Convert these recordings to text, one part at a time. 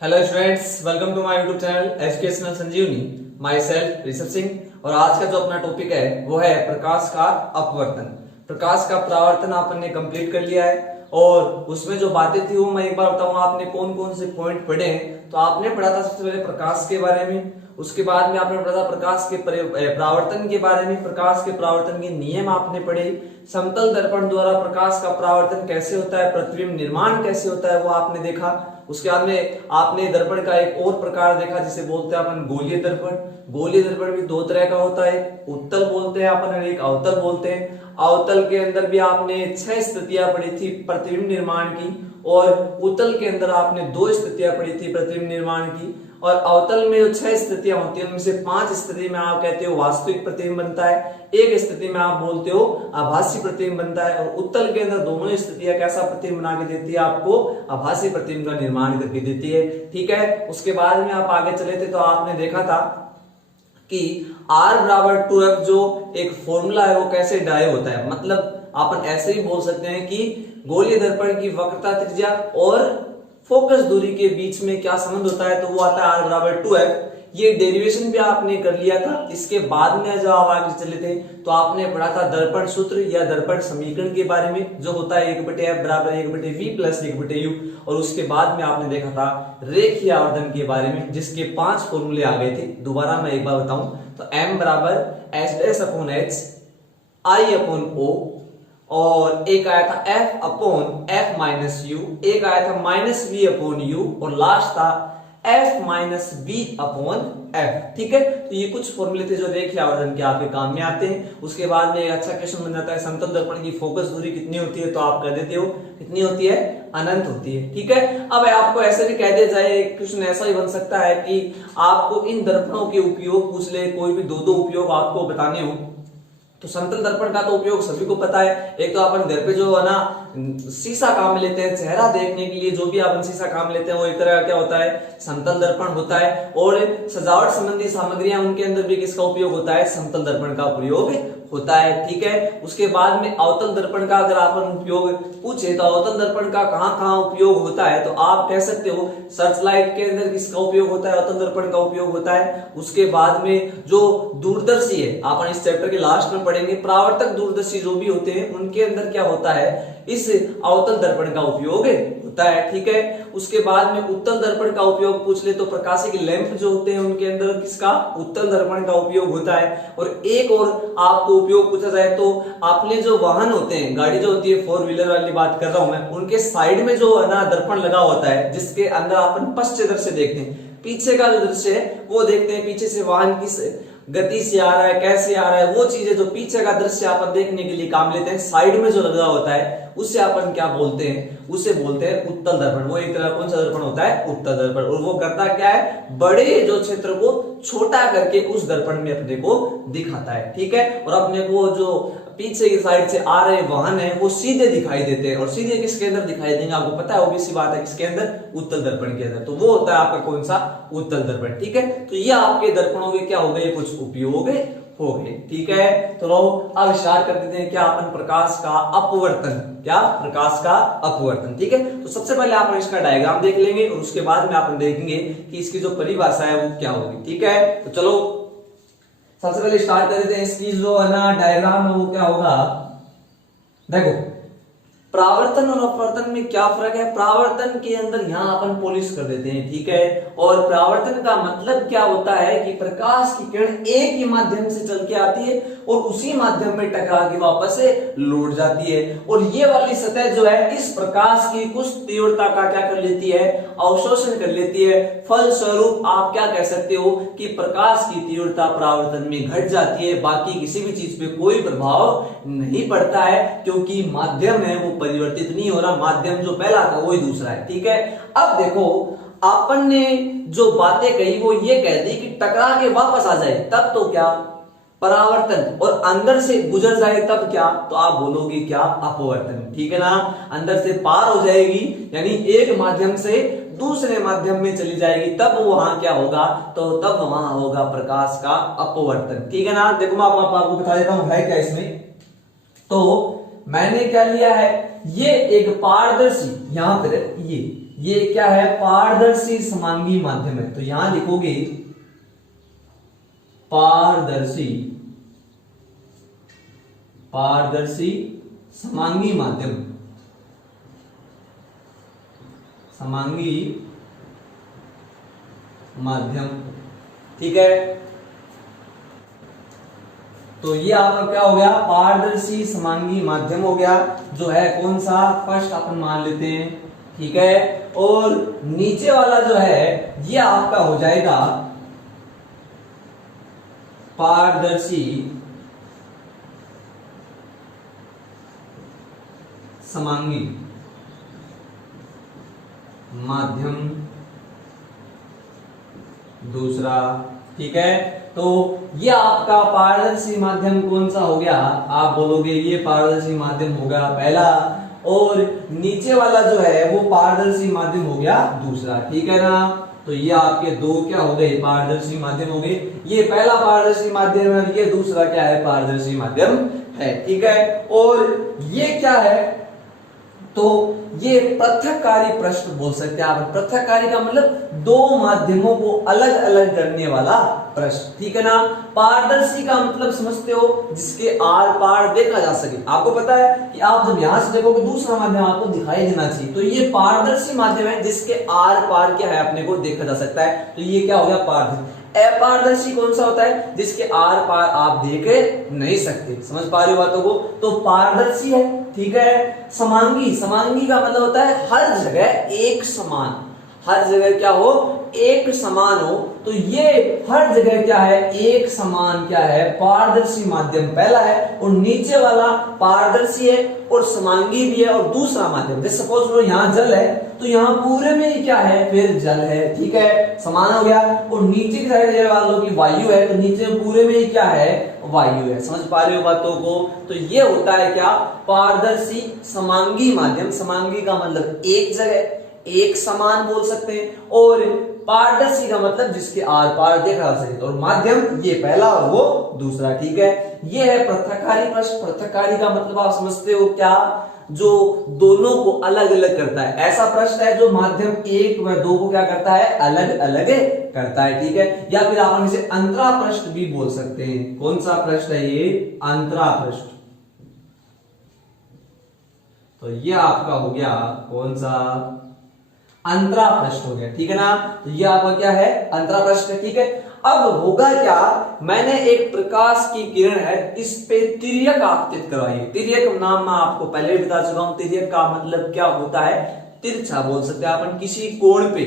Hello students, welcome to my YouTube channel educational Sanjeevani. Myself Rishabh Singh. और आज का जो अपना टॉपिक है वो है प्रकाश का अपवर्तन। प्रकाश का परावर्तन अपन ने कंप्लीट कर लिया है और उसमें जो बातें थी वो मैं एक बार बताऊंगा आपने कौन कौन से पॉइंट पढ़े हैं। तो आपने पढ़ा था सबसे पहले प्रकाश के बारे में, उसके बाद में आपने पढ़ा था प्रकाश के परावर्तन के बारे में, प्रकाश के परावर्तन के नियम आपने पढ़े, समतल दर्पण द्वारा प्रकाश का परावर्तन कैसे होता है, प्रतिबिंब निर्माण कैसे होता है वो आपने देखा। उसके बाद में आपने दर्पण का एक और प्रकार देखा जिसे बोलते हैं अपन गोलीय दर्पण। गोलीय दर्पण भी दो तरह का होता है, उत्तल बोलते हैं अपन और एक अवतल बोलते हैं। अवतल के अंदर भी आपने 6 स्थितियां पढ़ी थी प्रतिबिंब निर्माण की, और उत्तल के अंदर आपने 2 स्थितियां पढ़ी थी प्रतिबिंब निर्माण की। और अवतल में जो 6 स्थितियां होती हैं उनमें से 5 स्थिति में आप कहते हो वास्तविक प्रतिबिंब बनता है, एक स्थिति में आप बोलते हो आभासी प्रतिबिंब बनता है, और उत्तल के अंदर दोनों स्थितियां कैसा प्रतिबिंब बना के देती है, आपको आभासी प्रतिबिंब का निर्माण करके देती है। ठीक है, उसके बाद में आप आगे चले थे तो आपने देखा था कि R बराबर 2F जो एक फॉर्मूला है वो कैसे डाइव होता है। मतलब अपन ऐसे ही बोल सकते हैं कि गोलीय दर्पण की वक्रता त्रिज्या और फोकस दूरी के बीच में क्या संबंध होता है, तो वो आता है R बराबर 2F। ये डेरिवेशन भी आपने कर लिया था। इसके बाद में जब आप आगे चले थे तो आपने पढ़ा था दर्पण सूत्र या दर्पण समीकरण के बारे में, जो होता है 1/f बराबर 1/v प्लस 1/u। और उसके बाद में आपने देखा था रेखीय आवर्धन के बारे में, जिसके 5 फॉर्मूले आ गए थे। दोबारा मैं एक बार बताऊं तो m बराबर s' i अपॉन o, और एक आया था f upon f minus u, एक आया था माइनस v अपॉन u, और लास्ट था f minus b upon f। ठीक है, तो ये कुछ फॉर्मूले थे जो रेखीय आवर्धन के आपके काम में आते हैं। उसके बाद में एक अच्छा क्वेश्चन बन जाता है समतल दर्पण की फोकस दूरी कितनी होती है, तो आप कर देते हो कितनी होती है, अनंत होती है। ठीक है, अब आपको ऐसे भी कह दिया जाए, क्वेश्चन ऐसा ही बन सकता है कि आपको इन दर्पणों के उपयोग पूछ ले, कोई भी दो उपयोग आपको बताने हो। तो समतल दर्पण का तो उपयोग सभी को पता है। एक तो अपन घर पे जो है ना शीशा काम लेते हैं चेहरा देखने के लिए, जो भी अपन शीशा काम लेते हैं वो एक तरह का क्या होता है, समतल दर्पण होता है। और सजावट संबंधी सामग्रियां उनके अंदर भी किसका उपयोग होता है, समतल दर्पण का प्रयोग होता है। ठीक है, उसके बाद में अवतल दर्पण का अगर अपन उपयोग पूछे तो अवतल दर्पण का कहां उपयोग होता है, तो आप कह सकते हो सर्च लाइट के अंदर किसका उपयोग होता है, अवतल दर्पण का उपयोग होता है। उसके बाद में जो दूरदर्शी है, अपन इस चैप्टर के लास्ट में पढ़ेंगे, परावर्तक दूरदर्शी जो भी होते हैं उनके अंदर क्या होता है, इस अवतल दर्पण का उपयोग होता है। ठीक है, उसके बाद में उत्तल दर्पण का उपयोग पूछ ले तो प्रकाशिक लैंप जो होते हैं उनके अंदर किसका, उत्तल दर्पण का उपयोग होता है। और एक और आपको उपयोग पूछा जाए तो आपने जो वाहन होते हैं, गाड़ी जो होती है 4 व्हीलर वाली बात कर रहा हूं मैं, उनके साइड में जो है ना दर्पण लगा होता है, जिसके अंदर अपन पश्च दृश्य देखते हैं, पीछे का जो दृश्य है वो देखते हैं, पीछे से वाहन किस गति से आ रहा है, कैसे आ रहा है, वो चीजें जो पीछे का दृश्य अपन देखने के लिए काम लेते हैं, साइड में जो लगा होता है उसे अपन क्या बोलते हैं, उसे बोलते हैं उत्तल दर्पण। वो एक तरह कौन सा दर्पण होता है, उत्तल दर्पण। और वो करता क्या है, बड़े जो क्षेत्र को छोटा करके उस दर्पण में अपने को दिखाता है। ठीक है, और अपने को जो पीछे की साइड से आ रहे वाहन है वो सीधे दिखाई देते हैं, और सीधे किसके अंदर दिखाई देंगे आपको पता है, ऑब्वियस सी बात है, किसके अंदर, उत्तल दर्पण के अंदर। तो वो होता है आपका कौन सा, उत्तल दर्पण। ठीक है, तो ये आपके दर्पणों के क्या हो गए, कुछ उपयोग हो गए। ठीक है, तो लो अब विचार कर देते हैं क्या अपन प्रकाश का अपवर्तन, क्या प्रकाश का अपवर्तन। ठीक है, तो सबसे पहले आप इसका डायग्राम देख लेंगे और उसके बाद में आप देखेंगे कि इसकी जो परिभाषा है वो क्या होगी। ठीक है, तो चलो सबसे पहले स्टार्ट कर देते हैं। इसकी जो है ना डायग्राम है वो क्या होगा, देखो परावर्तन और अपवर्तन में क्या फर्क है। परावर्तन के अंदर यहां अपन पॉलिश कर देते हैं। ठीक है, और परावर्तन का मतलब क्या होता है कि प्रकाश की किरण एक ही माध्यम से चल के आती है और उसी माध्यम में टकरा के वापस से लौट जाती है, और ये वाली सतह जो है इस प्रकाश की कुछ तीव्रता का क्या कर लेती है, अवशोषण कर लेती है। फलस्वरूप आप क्या कह सकते हो कि प्रकाश की तीव्रता परावर्तन में घट जाती है, बाकी किसी भी चीज पे कोई प्रभाव नहीं पड़ता है, क्योंकि माध्यम है वो परिवर्तित नहीं हो रहा, माध्यम जो पहला था वही दूसरा है। ठीक है, अब देखो अपन ने जो बातें कही वो ये कह दी कि टकरा के वापस आ जाए तब तो क्या, परावर्तन, और अंदर से गुजर जाए तब क्या, तो आप बोलोगे क्या, अपवर्तन। ठीक है ना, अंदर से पार हो जाएगी यानी एक माध्यम से दूसरे माध्यम में चली जाएगी तब वहां क्या होगा, तो तब वहां होगा प्रकाश का अपवर्तन। ठीक है ना, देखो मैं आपको बता देता हूं है क्या इसमें। तो मैंने क्या लिया है, ये एक पारदर्शी, यहां पर ये ये क्या है, पारदर्शी समांगी माध्यम है। तो यहां लिखोगे पारदर्शी समांगी माध्यम, समांगी माध्यम, ठीक है। तो ये आपका क्या हो गया, पारदर्शी समांगी माध्यम हो गया, जो है कौन सा, फर्स्ट अपन मान लेते हैं, ठीक है। और नीचे वाला जो है ये आपका हो जाएगा पारदर्शी समांगी माध्यम दूसरा, ठीक है। तो ये आपका पारदर्शी माध्यम कौन सा हो गया, आप बोलोगे ये पारदर्शी माध्यम हो गया पहला, और नीचे वाला जो है वो पारदर्शी माध्यम हो गया दूसरा, ठीक है ना। तो ये आपके दो क्या हो गए, पारदर्शी माध्यम हो गए। ये पहला पारदर्शी माध्यम है, ये दूसरा क्या है, पारदर्शी माध्यम है, ठीक है। और ये क्या है, तो ये पृथक्कारी प्रश्न बोल सकते हैं आप। पृथक्कारी का मतलब दो माध्यमों को अलग अलग करने वाला प्रश्न, ठीक है ना। पारदर्शी का मतलब समझते हो, जिसके आर पार देखा जा सके। आपको पता है कि आप जब यहां से देखोगे दूसरा माध्यम आपको दिखाई देना चाहिए, तो ये पारदर्शी माध्यम है जिसके आर पार क्या है, अपने को देखा जा सकता है। तो ये क्या हो गया, पारदर्शी। अपारदर्शी कौन सा होता है, जिसके आर पार आप देख नहीं सकते। समझ पा रहे हो बातों को। तो पारदर्शी है, ठीक है। समांगी, समांगी का मतलब होता है हर जगह एक समान, हर जगह क्या हो, एक समान हो। तो ये हर जगह क्या है, एक समान क्या है, पारदर्शी माध्यम पहला है, और नीचे वाला पारदर्शी है और समांगी भी है, और दूसरा माध्यम। जैसे सपोज करो यहाँ जल है, तो यहाँ पूरे में ही क्या है, फिर जल है, ठीक है, समान हो गया। और नीचे की साइड वालों की वायु है, तो नीचे पूरे में ही क्या है, वायु है। समझ पा रहे हो बातों को। तो ये होता है क्या, पारदर्शी समांगी माध्यम। समांगी का मतलब एक जगह एक समान बोल सकते हैं, और पारदर्शी का मतलब जिसके आर पार देखा जा सके। और माध्यम ये पहला और वो दूसरा, ठीक है। ये है पृथक्कारी प्रश्न। पृथक्कारी का मतलब आप समझते हो क्या, जो दोनों को अलग अलग करता है। ऐसा प्रश्न है जो माध्यम एक व दो को क्या करता है, अलग अलग करता है, ठीक है। या फिर आप इसे अंतरा प्रश्न भी बोल सकते हैं। कौन सा प्रश्न है ये, अंतरा प्रश्न। तो ये आपका हो गया कौन सा, अंतरा प्रश्न हो गया, ठीक है ना। तो ये आपका क्या है, अंतरा प्रश्न, ठीक है। अब होगा क्या, मैंने एक प्रकाश की किरण है, इस पे तिर्यक आपतित करवाई। तिर्यक नाम मैं आपको पहले भी बता चुका हूं। तिर्यक का मतलब क्या होता है, तिरछा बोल सकते हैं अपन, किसी कोण पे।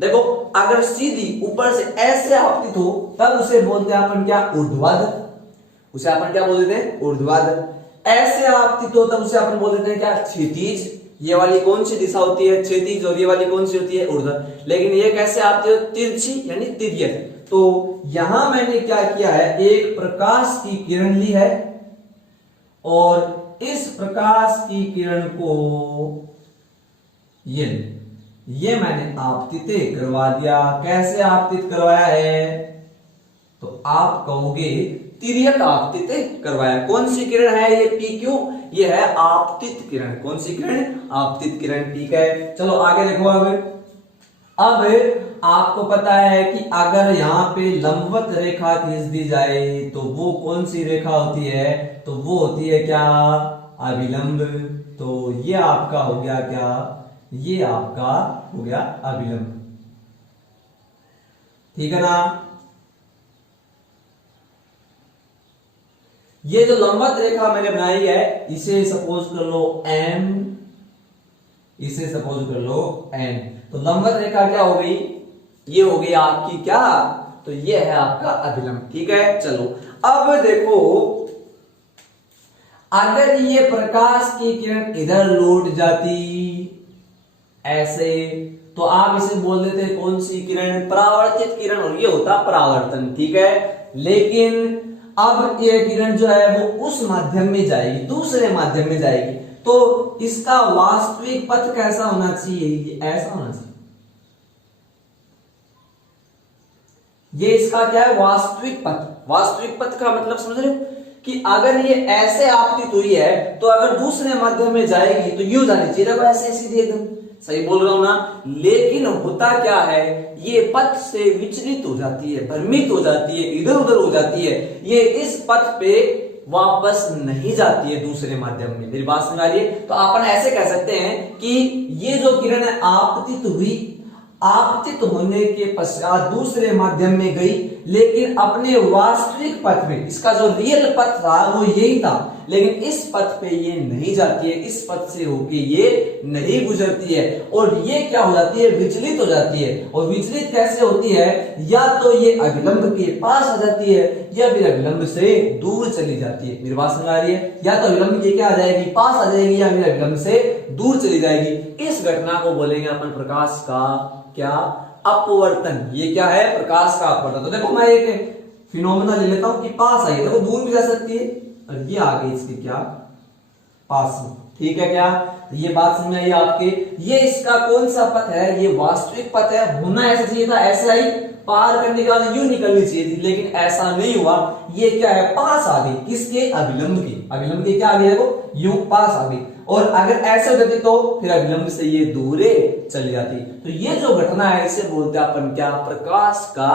देखो अगर सीधी ऊपर से ऐसे आपतित हो तब उसे बोलते हैं अपन क्या, ऊर्ध्वाधर। उसे अपन क्या बोल देते हैं, ऊर्ध्वाधर। ऐसे आपतित हो तब उसे अपन बोल देते हैं क्या, क्षैतिज। ये वाली कौन सी दिशा होती है, क्षैतिज, और ये वाली कौन सी होती है, ऊर्ध्वाधर। लेकिन ये कैसे आती है, तिरछी यानी तिर्यक। तो यहां मैंने क्या किया है, एक प्रकाश की किरण ली है, और इस प्रकाश की किरण को ये मैंने आपतित करवा दिया। कैसे आपतित करवाया है, तो आप कहोगे तिर्यक आपतित करवाया। कौन सी किरण है ये, PQ, ये है आपतित किरण। कौन सी किरण, आपतित किरण, ठीक है। चलो आगे देखो। अब आपको पता है कि अगर यहाँ पे लंबवत रेखा खींच दी जाए तो वो कौन सी रेखा होती है, तो वो होती है क्या, अभिलंब। तो ये आपका हो गया क्या, ये आपका हो गया अभिलंब, ठीक है ना। ये जो लंबवत रेखा मैंने बनाई है, इसे सपोज कर लो M, इसे सपोज कर लो N। तो लंबवत रेखा क्या हो गई, ये हो गई आपकी क्या, तो ये है आपका अभिलंब, ठीक है। चलो अब देखो, अगर ये प्रकाश की किरण इधर लौट जाती ऐसे, तो आप इसे बोल देते कौन सी किरण, परावर्तित किरण, और ये होता परावर्तन, ठीक है। लेकिन अब ये किरण जो है वो उस माध्यम में जाएगी, दूसरे माध्यम में जाएगी, तो इसका वास्तविक पथ कैसा होना चाहिए, ये ऐसा होना चाहिए। ये इसका क्या है, वास्तविक पथ। वास्तविक पथ का मतलब समझ रहे हो कि अगर ये ऐसे आपतित हुई है, तो अगर दूसरे माध्यम में जाएगी तो यूं जानी चाहिए, देखो ऐसे सीधी एकदम। सही बोल रहा हूं ना। लेकिन होता क्या है, ये पथ से विचलित हो जाती है, भ्रमित हो जाती है, इधर उधर हो जाती है, ये इस पथ पे वापस नहीं जाती है दूसरे माध्यम में। मेरी बात समझ आ रही है? तो अपन ऐसे कह सकते हैं कि ये जो किरण है आपतित हुई, आपतित होने के पश्चात दूसरे माध्यम में गई, लेकिन अपने वास्तविक पथ में, इसका जो रियल पथ था वो यही था, लेकिन इस पथ पे ये नहीं जाती है, इस पथ से होके ये नहीं गुजरती है, और ये क्या हो जाती है, विचलित हो जाती है। और विचलित कैसे होती है, या तो ये अभिलंब के पास आ जाती है या फिर अभिलंब से दूर चली जाती है। मेरी बात समझ आ रही है? या तो अभिलंब के क्या आ जाएगी, पास आ जाएगी, या फिर अभिलंब से दूर चली जाएगी। इस घटना को बोलेंगे अपन प्रकाश का क्या, अपवर्तन। ये क्या है, प्रकाश का अपवर्तन। तो देखो मैं एक फिनोमेना ले लेता हूं कि पास आई, देखो दूर भी जा सकती है, और ये आ गई इसके क्या, पास में। ठीक है क्या, ये बात समझ में आई आपके? ये इसका कौन सा पथ है, ये वास्तविक पथ है। होना ऐसा चाहिए था, ऐसे आई, पार करने के बाद यूं निकलनी चाहिए थी, लेकिन ऐसा नहीं हुआ। ये क्या है, पास आ गई, किसके, अभिलंब की। अभिलंब की क्या आ गई, देखो यूं पास आ गई, और अगर ऐसे हो जाती तो फिर अभिलंब से ये दूरे चली जाती। तो ये जो घटना है इसे बोलते हैं अपन क्या, प्रकाश का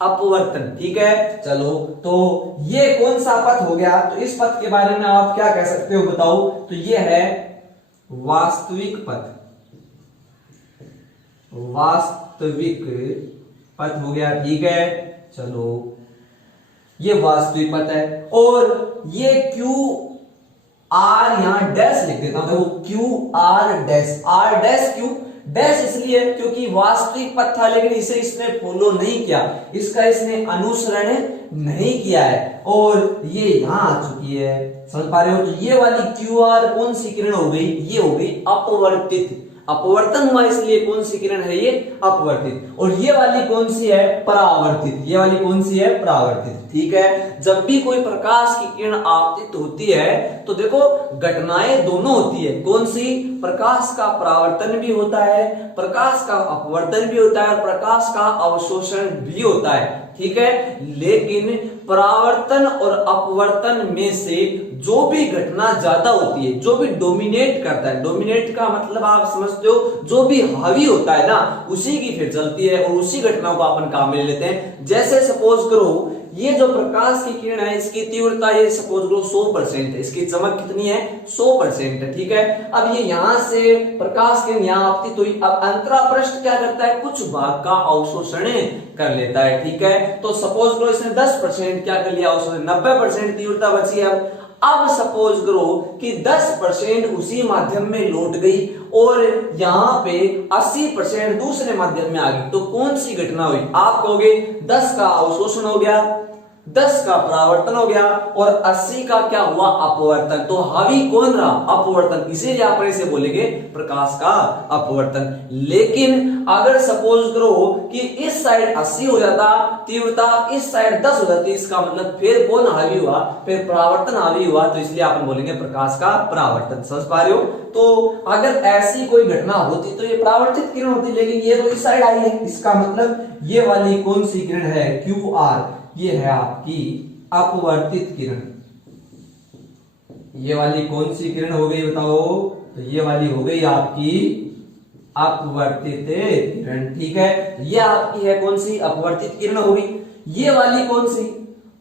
अपवर्तन। ठीक है, चलो तो ये कौन सा पथ हो गया, तो इस पथ के बारे में आप क्या कह सकते हो बताओ, तो ये है वास्तविक पथ। वास्तविक पथ हो गया। ठीक है, चलो ये वास्तविक पथ है, और ये क्यू आर यहां डैश लिख देता हूं, देखो Q R dash, R dash Q dash इसलिए क्योंकि वास्तविक पथ था, लेकिन इसे इसने फॉलो नहीं किया, इसका इसने अनुसरण नहीं किया है, और ये यहां आ चुकी है। समझ पा रहे हो? तो ये वाली क्यू आर कौन सी किरण हो गई, ये हो गई अपवर्तित। अपवर्तन हुआ इसलिए कौन सी किरण है, ये अपवर्तित। और ये वाली कौन सी है, परावर्तित। ये वाली कौन सी है, परावर्तित। ठीक है, जब भी कोई प्रकाश की किरण आपतित होती है तो देखो घटनाएं दोनों होती है। कौन सी, प्रकाश का परावर्तन भी होता है, प्रकाश का अपवर्तन भी होता है, और प्रकाश का अवशोषण भी होता है। ठीक है, लेकिन परावर्तन और अपवर्तन में से जो भी घटना ज्यादा होती है, जो भी डोमिनेट करता है, डोमिनेट का मतलब आप समझते हो, जो भी हावी होता है ना, उसी की फिर चलती है, और उसी घटनाओं को अपन काम में ले लेते हैं। जैसे सपोज करो ये जो प्रकाश की किरण है, इसकी तीव्रता ये सपोज करो 100% है, इसकी चमक कितनी है, 100% है। ठीक है, अब ये यहां से प्रकाश किरण यहां आपतित हुई, अब अंतरा पृष्ठ क्या करता है, कुछ भाग का अवशोषण कर लेता है। ठीक है, तो सपोज करो इसने 10% क्या कर लिया, अवशोषण, 90% तीव्रता बची है। अब सपोज करो कि 10% उसी माध्यम में लौट गई, और यहां पे 80% दूसरे माध्यम में आ गई, तो कौन सी घटना हुई, आप कहोगे 10 का अवशोषण हो गया, 10 का परावर्तन हो गया, और 80 का क्या हुआ, अपवर्तन। तो हावी कौन रहा, अपवर्तन, इसीलिए आप इसे बोलेंगे प्रकाश का अपवर्तन। लेकिन अगर सपोज करो कि इस साइड 80 हो जाता तीव्रता, इस साइड 10 हो जाती, इसका मतलब फिर कौन हावी हुआ, फिर परावर्तन हावी हुआ, तो इसलिए आप बोलेंगे प्रकाश का परावर्तन। समझ पा रहे हो? तो अगर ऐसी कोई घटना होती तो ये परावर्तित किरण होती, लेकिन ये तो इस साइड आई है, इसका मतलब ये वाली कौन सी किरण है, क्यू आर, ये है आपकी अपवर्तित किरण। ये वाली कौन सी किरण हो गई बताओ, तो ये वाली हो गई आपकी अपवर्तित किरण। ठीक है, ये आपकी है कौन सी, अपवर्तित किरण हो गई। ये वाली कौन सी,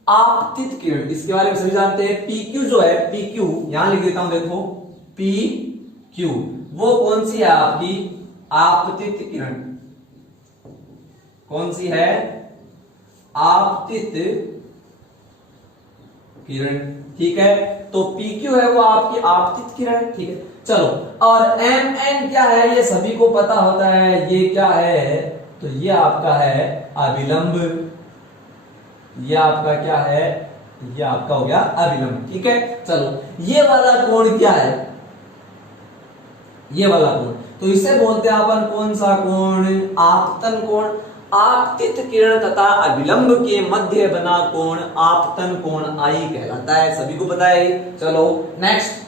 आपतित किरण, इसके बारे में सभी जानते हैं। PQ जो है, PQ यहां लिख देता हूं, देखो PQ, वो कौन सी है आपकी, आपतित किरण। कौन सी है, आपतित किरण। ठीक है, तो PQ है वो आपकी आपतित किरण। ठीक है, चलो, और MN क्या है, ये सभी को पता होता है, ये क्या है, तो ये आपका है अभिलंब। ये आपका क्या है, ये आपका हो गया अभिलंब। ठीक है, चलो, ये वाला कोण क्या है, ये वाला कोण, तो इसे बोलते हैं अपन कौन सा कोण, आपतन कोण। आपतित किरण तथा अभिलंब के मध्य बना कोण आपतन कोण आई कहलाता है, सभी को पता है। चलो नेक्स्ट,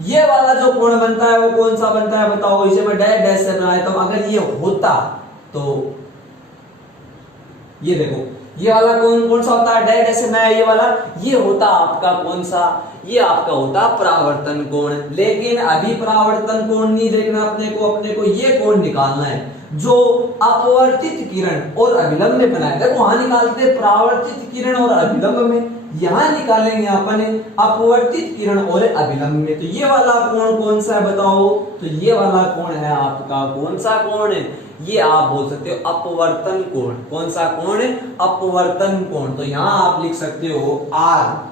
ये वाला जो कोण बनता है वो कौन सा बनता है बताओ, इसे मैं डैश डैश से बनाया, तो अगर ये होता तो ये देखो, ये वाला कौन कौन सा होता है, डैश डैश से बनाया, ये वाला, ये होता आपका कौन सा, ये आपका होता परावर्तन कोण। लेकिन अभी परावर्तन कोण नहीं देखना अपने को ये कोण निकालना है जो अपवर्तित किरण और अभिलंब में बनाए। देखो वहां निकालते परावर्तित किरण और अभिलंब में, यहां निकालेंगे अपन अपवर्तित किरण और अभिलंब में। तो ये वाला कोण कौन सा है बताओ? तो ये वाला कोण है आपका कौन सा कोण है? ये आप बोल सकते हो अपवर्तन कोण। कौन सा कोण? अपवर्तन कोण। तो यहां आप लिख सकते हो आर।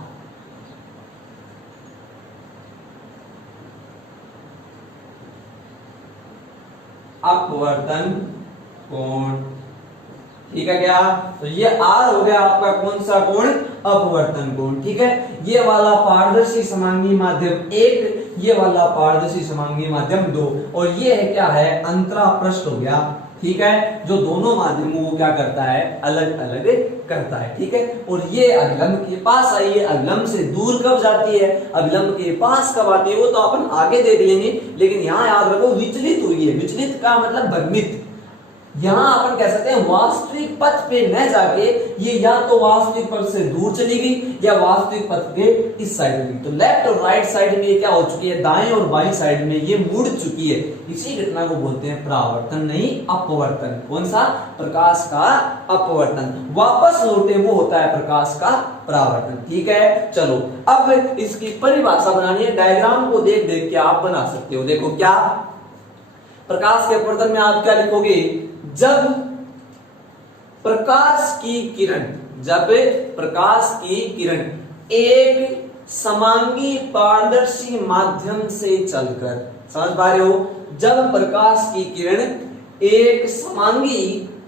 अपवर्तन कोण, ठीक है क्या? तो ये आर हो गया आपका कौन सा कोण? अपवर्तन कोण। ठीक है, ये वाला पारदर्शी समांगी माध्यम 1, ये वाला पारदर्शी समांगी माध्यम 2, और ये है क्या है? अंतरापृष्ठ हो गया। ठीक है, जो दोनों माध्यमों को क्या करता है? अलग अलग करता है। ठीक है, और ये अभिलंब के पास आई है। अभिलंब से दूर कब जाती है? अभिलंब के पास कब आती है वो तो अपन आगे देख लेंगे, लेकिन यहाँ याद रखो विचलित हुई है। विचलित का मतलब भ्रमित। यहां अपन कह सकते हैं वास्तविक पथ पे न जाके ये या तो वास्तविक पथ से दूर चली गई या वास्तविक पथ के इस साइड में। तो लेफ्ट और राइट साइड में ये क्या हो चुकी है? दाएं और बाएं साइड में ये मुड़ चुकी है। इसी घटना को बोलते हैं परावर्तन, नहीं अपवर्तन। कौन सा? प्रकाश का अपवर्तन। वापस लौटे वो होता है प्रकाश का परावर्तन। ठीक है, चलो अब इसकी परिभाषा बनानी है। डायग्राम को देख देख के आप बना सकते हो। देखो क्या प्रकाश के अपवर्तन में आप क्या लिखोगे? जब प्रकाश की किरण एक समांगी पारदर्शी माध्यम से चलकर, समझ पा रहे हो? जब प्रकाश की किरण एक समांगी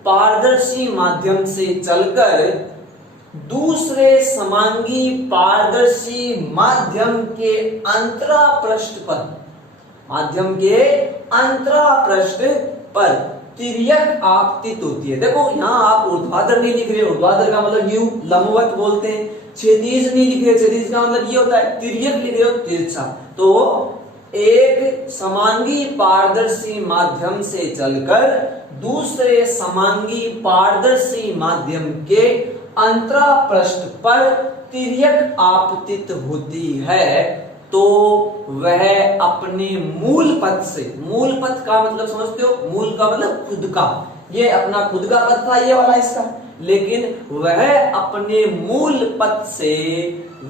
पारदर्शी माध्यम से चलकर दूसरे समांगी पारदर्शी माध्यम के अंतरापृष्ठ पर तिर्यक आपतित होती है। देखो यहां आप ऊर्ध्वाधर नहीं लिख रहे, ऊर्ध्वाधर का मतलब यू लंबवत बोलते हैं। क्षैतिज नहीं लिख रहे, क्षैतिज का मतलब ये होता है तिर्यक लिख रहे हो, तिरछा। तो एक समांगी पारदर्शी माध्यम से चलकर दूसरे समांगी पारदर्शी माध्यम के अंतरापृष्ठ पर तिर्यक आपतित होती है, तो वह अपने मूल पथ से, मूल पथ का मतलब समझते हो? मूल का मतलब खुद का, ये अपना खुद का पथ था ये वाला इसका, लेकिन वह अपने मूल पथ से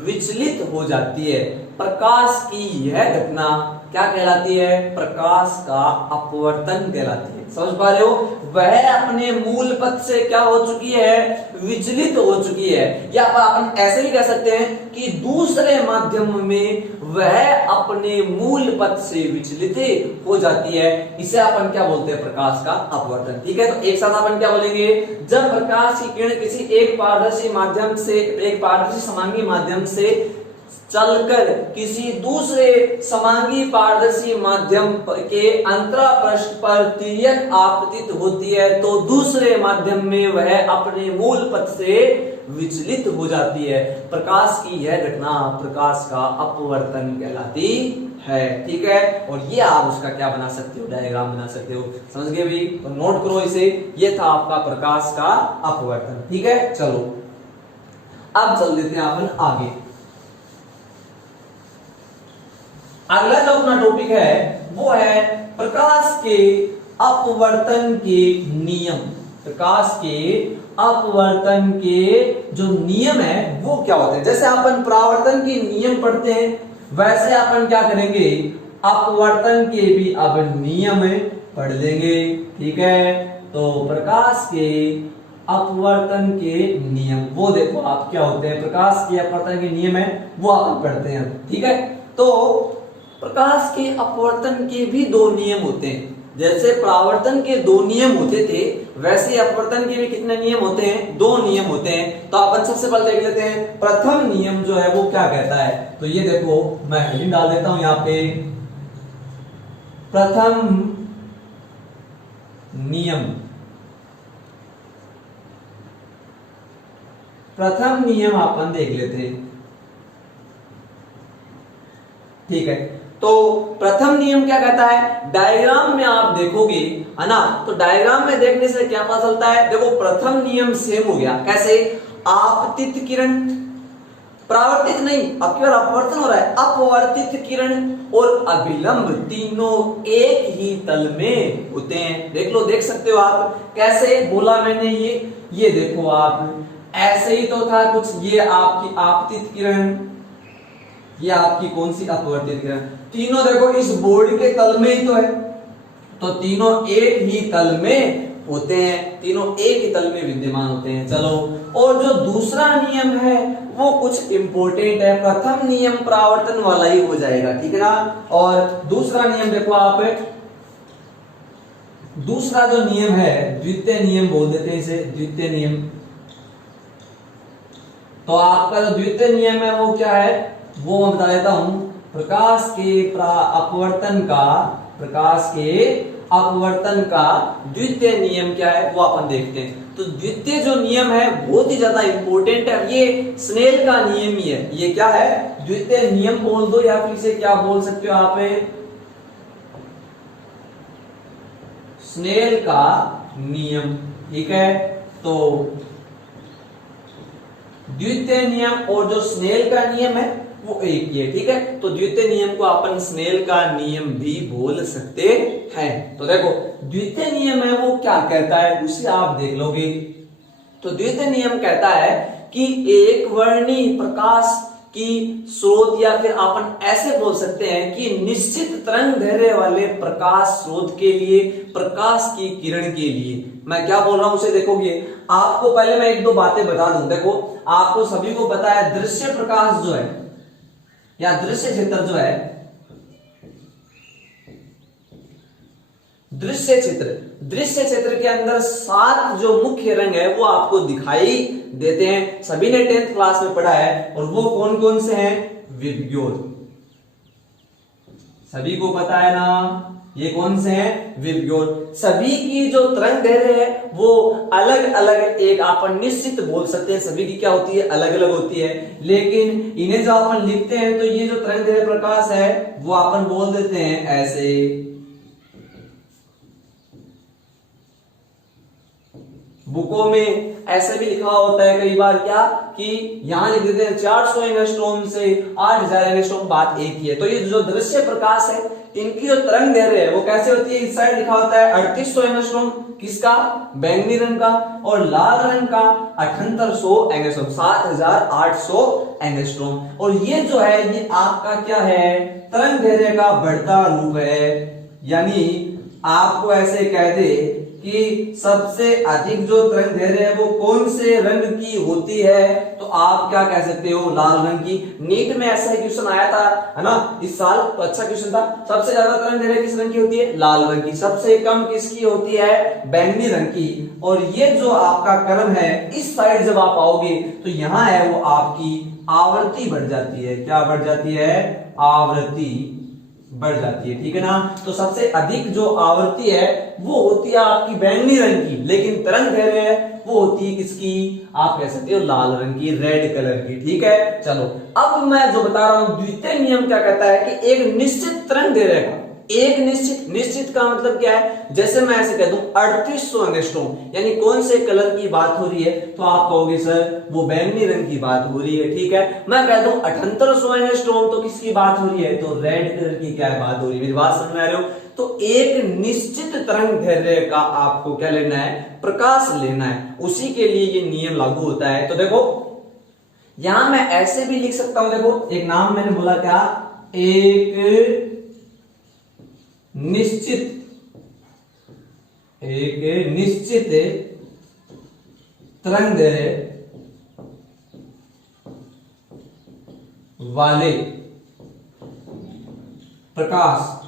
विचलित हो जाती है। प्रकाश की यह घटना क्या कहलाती है? प्रकाश का अपवर्तन कहलाती है। समझ पा रहे हो? वह अपने मूल पथ से क्या हो चुकी है? विचलित हो चुकी है। या अपन ऐसे भी कह सकते हैं कि दूसरे माध्यम में वह अपने मूल पथ से विचलित हो जाती है। इसे अपन क्या बोलते हैं? प्रकाश का अपवर्तन। ठीक है, तो एक साथ अपन क्या बोलेंगे? जब प्रकाश की किरण किसी एक पारदर्शी समांगी माध्यम से चलकर किसी दूसरे समांगी पारदर्शी माध्यम के अंतरापृष्ठ पर तिर्यक आपतित होती है, तो दूसरे माध्यम में वह अपने मूल पथ से विचलित हो जाती है। प्रकाश की यह घटना प्रकाश का अपवर्तन कहलाती है। ठीक है, और ये आप उसका क्या बना सकते हो? डायग्राम बना सकते हो। समझ गए भी? तो नोट करो इसे। ये था आपका प्रकाश का अपवर्तन। ठीक है, चलो अब चल देते हैं अपन आगे। अगला जो अपना टॉपिक है वो है प्रकाश के अपवर्तन के नियम। प्रकाश के अपवर्तन के जो नियम है वो क्या होते हैं? जैसे अपन परावर्तन के नियम पढ़ते हैं वैसे अपन क्या करेंगे? अपवर्तन के भी अब नियम पढ़ लेंगे। ठीक है, तो प्रकाश के अपवर्तन के नियम वो देखो आप क्या होते हैं। प्रकाश के अपवर्तन के नियम है वो अपन पढ़ते हैं। ठीक है, तो प्रकाश के अपवर्तन के भी दो नियम होते हैं। जैसे परावर्तन के दो नियम होते थे वैसे अपवर्तन के भी कितने नियम होते हैं? दो नियम होते हैं। तो अपन सबसे पहले देख लेते हैं प्रथम नियम जो है वो क्या कहता है। तो ये देखो मैं हेडिंग डाल देता हूं यहां पे, प्रथम नियम। प्रथम नियम अपन देख लेते हैं। ठीक है, तो प्रथम नियम क्या कहता है? डायग्राम में आप देखोगे है ना, तो डायग्राम में देखने से क्या पता चलता है? देखो प्रथम नियम सेम हो गया। कैसे? आपतित किरण परावर्तित नहीं, अब केवल अपवर्तन हो रहा है। अपवर्तित किरण और अभिलंब तीनों एक ही तल में होते हैं। देख लो, देख सकते हो आप कैसे बोला मैंने, ये देखो आप, ऐसे ही तो था कुछ। ये आपकी आपतित किरण, ये आपकी कौन सी अपवर्तित किरण, तीनों देखो इस बोर्ड के तल में ही तो है, तो तीनों एक ही तल में होते हैं, तीनों एक ही तल में विद्यमान होते हैं। चलो, और जो दूसरा नियम है वो कुछ इंपॉर्टेंट है। प्रथम नियम परावर्तन वाला ही हो जाएगा, ठीक है ना। और दूसरा नियम देखो आप, दूसरा जो नियम है द्वितीय नियम बोल देते हैं इसे, द्वितीय नियम। तो आपका जो द्वितीय नियम है वो क्या है, वो मैं बता देता हूं। प्रकाश के अपवर्तन का, प्रकाश के अपवर्तन का द्वितीय नियम क्या है वो अपन देखते हैं। तो द्वितीय जो नियम है बहुत ही ज्यादा इंपॉर्टेंट है, ये स्नेल का नियम ही है। ये क्या है, द्वितीय नियम बोल दो या फिर इसे क्या बोल सकते हो आप, स्नेल का नियम, ठीक है। तो द्वितीय नियम और जो स्नेल का नियम है वो एक ही है, ठीक है। तो द्वितीय नियम को अपन स्नेल का नियम भी बोल सकते हैं। तो देखो द्वितीय नियम है वो क्या कहता है उसे आप देख लोगे। तो द्वितीय नियम कहता है कि एक वर्णीय प्रकाश की स्रोत, या फिर अपन ऐसे बोल सकते हैं कि निश्चित तरंग दैर्ध्य वाले प्रकाश स्रोत के लिए, प्रकाश की किरण के लिए, मैं क्या बोल रहा हूं उसे देखोगे। आपको पहले मैं एक दो बातें बता दूं। देखो आपको सभी को पता है दृश्य प्रकाश जो है या दृश्य क्षेत्र जो है, दृश्य क्षेत्र के अंदर 7 जो मुख्य रंग है वो आपको दिखाई देते हैं। सभी ने 10th क्लास में पढ़ा है। और वो कौन कौन से हैं, विबग्योर, सभी को पता है ना। ये कौन से हैं, विबग्योर। सभी की जो तरंग दैर्ध्य है वो अलग अलग, एक अपन निश्चित बोल सकते हैं, सभी की क्या होती है, अलग अलग होती है। लेकिन इन्हें जो अपन लिखते हैं तो ये जो तरंग दैर्ध्य प्रकाश है वो अपन बोल देते हैं ऐसे। बुकों में ऐसे भी लिखा होता है कई बार क्या, कि यहां लिख देते हैं 400 एंगस्ट्रॉम से 8000 एंगस्ट्रॉम, बात एक ही है। तो ये जो दृश्य प्रकाश है इनकी जो तरंग दैर्ध्य है वो कैसे होती है, इस साइड लिखा होता है 3800 एंगस्ट्रॉम, किसका, बैंगनी रंग का, और लाल रंग का 7800 एंगस्ट्रॉम, 7800 एंगस्ट्रॉम। और ये जो है ये आपका क्या है, तरंग दैर्ध्य का बढ़ता रूप है। यानी आपको ऐसे कह दे कि सबसे अधिक जो तरंग दैर्ध्य है वो कौन से रंग की होती है, तो आप क्या कह सकते हो, लाल रंग की। नीट में ऐसा क्वेश्चन आया था, है ना, इस साल, तो अच्छा क्वेश्चन था। सबसे ज्यादा तरंग दैर्ध्य किस रंग की होती है, लाल रंग की। सबसे कम किसकी होती है, बैंगनी रंग की। और ये जो आपका क्रम है इस साइड जब आप आओगे तो यहां है वो आपकी आवृत्ति बढ़ जाती है। क्या बढ़ जाती है, आवृत्ति बढ़ जाती है, ठीक है ना। तो सबसे अधिक जो आवृत्ति है वो होती है आपकी बैंगनी रंग की, लेकिन तरंग दैर्ध्य है वो होती है किसकी, आप कह सकते हो लाल रंग की, रेड कलर की, ठीक है। चलो अब मैं जो बता रहा हूं द्वितीय नियम क्या कहता है कि एक निश्चित तरंग दैर्ध्य का, एक निश्चित का मतलब क्या है, जैसे मैं ऐसे कह दूं 3800 एंगस्ट्रॉम, यानी कौन से कलर की बात हो रही है, तो आप कहोगे सर वो बैंगनी रंग की बात हो रही है, ठीक है। मैं कह दूं 7800 एंगस्ट्रॉम, तो किसकी बात हो रही है, तो रेड कलर की क्या बात हो रही है, मेरी बात समझ में आ रही हो। तो एक निश्चित तरंग दैर्ध्य का आपको क्या लेना है, प्रकाश लेना है, उसी के लिए ये नियम लागू होता है। तो देखो यहां मैं ऐसे भी लिख सकता हूं, देखो एक नाम मैंने बोला क्या, एक निश्चित तरंग दैर्ध्य वाले प्रकाश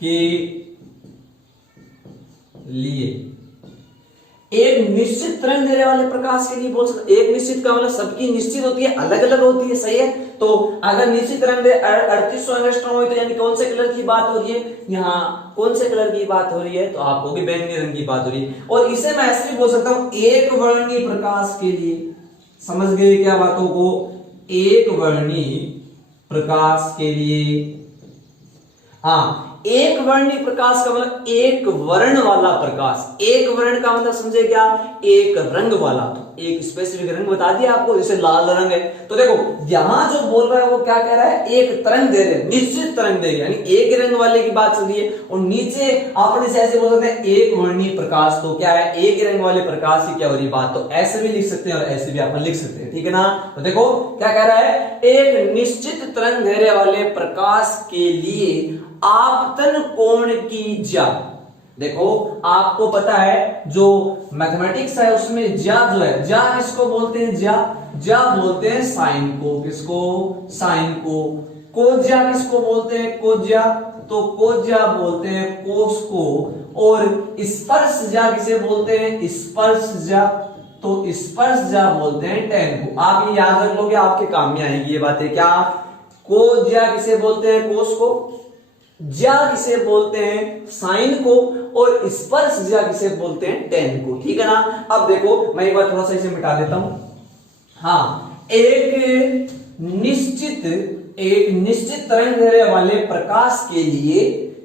के लिए, एक निश्चित तरंग दैर्ध्य वाले प्रकाश के लिए बोल सकते। एक निश्चित का मतलब सबकी निश्चित होती है, अलग अलग होती है, सही है। तो अगर निश्चित तरंग दैर्ध्य 3800 एंगस्ट्रॉम हुई तो यानी कौन से कलर की बात हो रही है, यहाँ कौन से कलर की बात हो रही है, तो आपको भी बैंगनी रंग की बात हो रही है। और इसे मैं ऐसे भी बोल सकता हूं एक वर्णीय प्रकाश के लिए, समझ गए क्या बातों को, एक वर्णीय प्रकाश के लिए, हाँ एक वर्णी प्रकाश का मतलब एक वर्ण वाला प्रकाश। एक वर्ण का मतलब समझे क्या, एक रंग वाला। तो एक स्पेसिफिक रंग बता दिया आपको, जैसे लाल रंग है। तो देखो यहां जो बोल रहा है वो क्या कह रहा है, एक तरंग दे रहे, निश्चित तरंग दे, यानी एक रंग वाले की बात चल रही है। और नीचे आपने ऐसे बोल सकते हैं एक वर्णी प्रकाश, तो क्या है, एक रंग वाले प्रकाश की क्या हो रही बात। तो ऐसे भी लिख सकते हैं और ऐसे भी अपन लिख सकते हैं, ठीक है ना। तो देखो क्या कह रहा है, एक निश्चित तरंग दैर्ध्य वाले प्रकाश के लिए आपतन कोण की ज्या। देखो आपको पता है जो मैथमेटिक्स है उसमें ज्या जो है, ज्या किसको बोलते हैं, ज्या बोलते हैं साइन को। किसको, साइन को। कोज्या किसको बोलते हैं, कोज्या, तो कोज्या बोलते हैं कोस को। और स्पर्श ज्या किसे बोलते हैं, स्पर्श ज्या, तो स्पर्श ज्या बोलते हैं टेन को। आप ये याद रख लोगे, आपके काम में आएगी ये बातें। क्या, कोज्या किसे बोलते हैं, कोस को, ज्या किसे बोलते हैं, साइन को, और स्पर्श ज्या किसे बोलते हैं, टेन को, ठीक है ना। अब देखो मैं एक बार थोड़ा सा इसे मिटा देता हूं। हाँ, एक निश्चित तरंग दैर्ध्य वाले प्रकाश के लिए,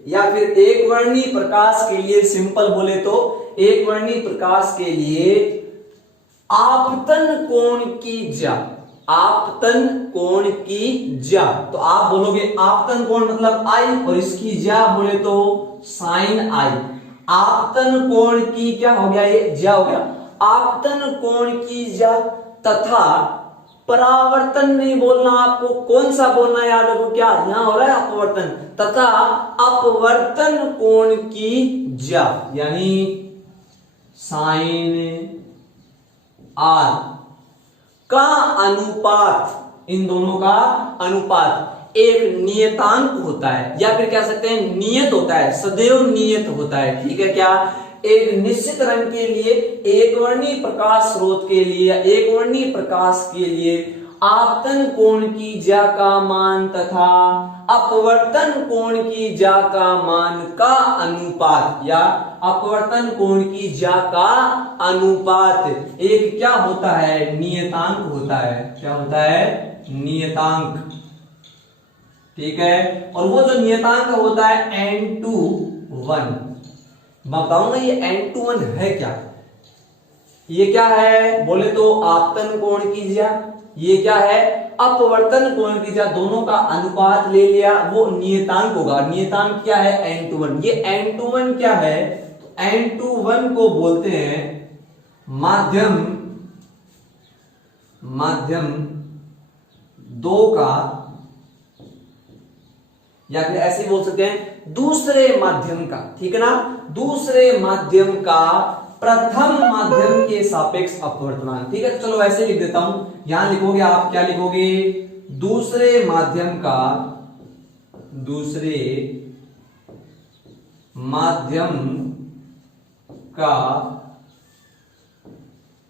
या फिर एक वर्णी प्रकाश के लिए, सिंपल बोले तो एक वर्णी प्रकाश के लिए आपतन कोण की ज्या, आपतन कोण की ज्या। तो आप बोलोगे आपतन कोण मतलब आई, और इसकी ज्या बोले तो साइन आई। आपतन कोण की क्या हो गया, ये ज्या हो गया। आपतन कोण की ज्या तथा परावर्तन नहीं बोलना आपको, कौन सा बोलना याद रखो, क्या यहां हो रहा है अपवर्तन, तथा अपवर्तन कोण की ज्या, यानी साइन आर का अनुपात, इन दोनों का अनुपात एक नियतांक होता है, या फिर कह सकते हैं नियत होता है, सदैव नियत होता है, ठीक है। क्या, एक निश्चित रंग के लिए, एक वर्णी प्रकाश स्रोत के लिए, एक वर्णी प्रकाश के लिए आपतन कोण की ज्या का मान तथा अपवर्तन कोण की ज्या का मान का अनुपात, या अपवर्तन कोण की ज्या का अनुपात एक क्या होता है, नियतांक होता है। क्या होता है, नियतांक, ठीक है। और वो जो नियतांक होता है n2 1, मैं बताऊंगा ये n2 है क्या। ये क्या है बोले तो आपतन कोण की ज्या, ये क्या है, अपवर्तन कोण की ज्या, दोनों का अनुपात ले लिया, वो नियतांक होगा। नियतांक क्या है, n2 ये n2 क्या है, तो n2 को बोलते हैं माध्यम दो का, या फिर ऐसे बोल सकते हैं दूसरे माध्यम का, ठीक है ना। दूसरे माध्यम का प्रथम माध्यम के सापेक्ष अपवर्तनांक, ठीक है। तो चलो ऐसे लिख देता हूं, यहां लिखोगे आप, क्या लिखोगे, दूसरे माध्यम का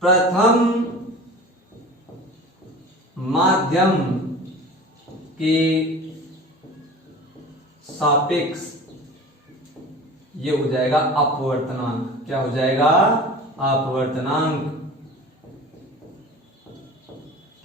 प्रथम माध्यम के सापेक्ष ये हो जाएगा अपवर्तनांक। क्या हो जाएगा, अपवर्तनांक,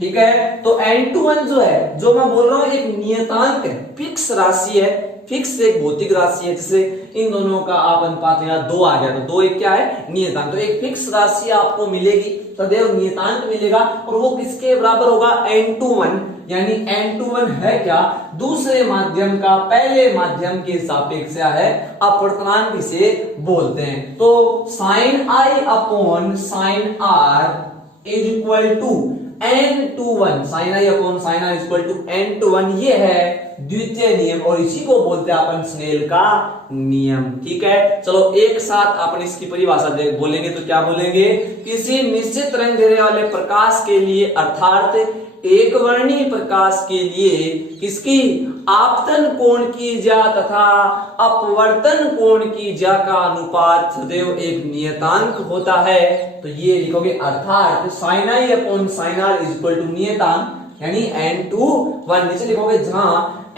ठीक है। तो n2 जो है, जो मैं बोल रहा हूं एक नियतांक है, फिक्स राशि है, फिक्स एक भौतिक राशि है। जैसे इन दोनों का आप अनुपात यहाँ 2 आ गया, तो 2 एक क्या है, नियतांक। तो एक फिक्स राशि आपको मिलेगी, सदैव नियतांक मिलेगा, और वो किसके बराबर होगा, n2 यानी n2 है क्या, दूसरे माध्यम का पहले माध्यम के सापेक्ष है, अपवर्तनांक इसे बोलते हैं। तो sine I upon sine R is equal to n2 sine I upon sine R is equal to n2, ये है द्वितीय नियम, और इसी को बोलते हैं अपन स्नेल का नियम, ठीक है। चलो एक साथ अपन इसकी परिभाषा बोलेंगे, तो क्या बोलेंगे, किसी निश्चित रंग दैर्ध्य वाले प्रकाश के लिए, अर्थात एक वर्णी प्रकाश के लिए, किसकी, आपतन कोण की ज्या तथा अपवर्तन कोण की ज्या का अनुपात सदैव एक नियतांक होता है। तो ये लिखोगे, अर्थात sine I upon sine R is equal to नियतांक, यानी n2 1 नीचे लिखोगे, जहां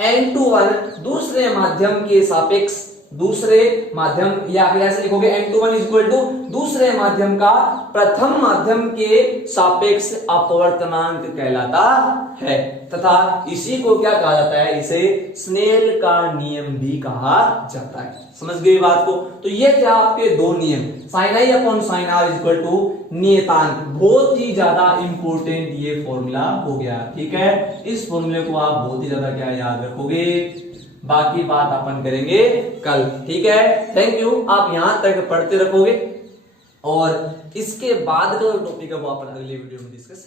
n2 दूसरे माध्यम के सापेक्ष दूसरे माध्यम, या फिर ऐसे लिखोगे n21 इक्वल टू दूसरे माध्यम का प्रथम माध्यम के सापेक्ष अपवर्तनांक कहलाता है, तथा इसी को क्या कहा जाता है, इसे स्नेल का नियम भी कहा जाता है। समझ गए बात को? तो ये थे आपके दो नियम, sine I upon sine R equal to नियतांक। बहुत ही ज्यादा इंपॉर्टेंट ये फॉर्मूला हो गया, ठीक है। इस फॉर्मूले को आप बहुत ही ज्यादा क्या याद रखोगे, बाकी बात अपन करेंगे कल, ठीक है। Thank you. आप यहां तक पढ़ते रखोगे और इसके बाद का टॉपिक है वो अपन अगले वीडियो में डिस्कस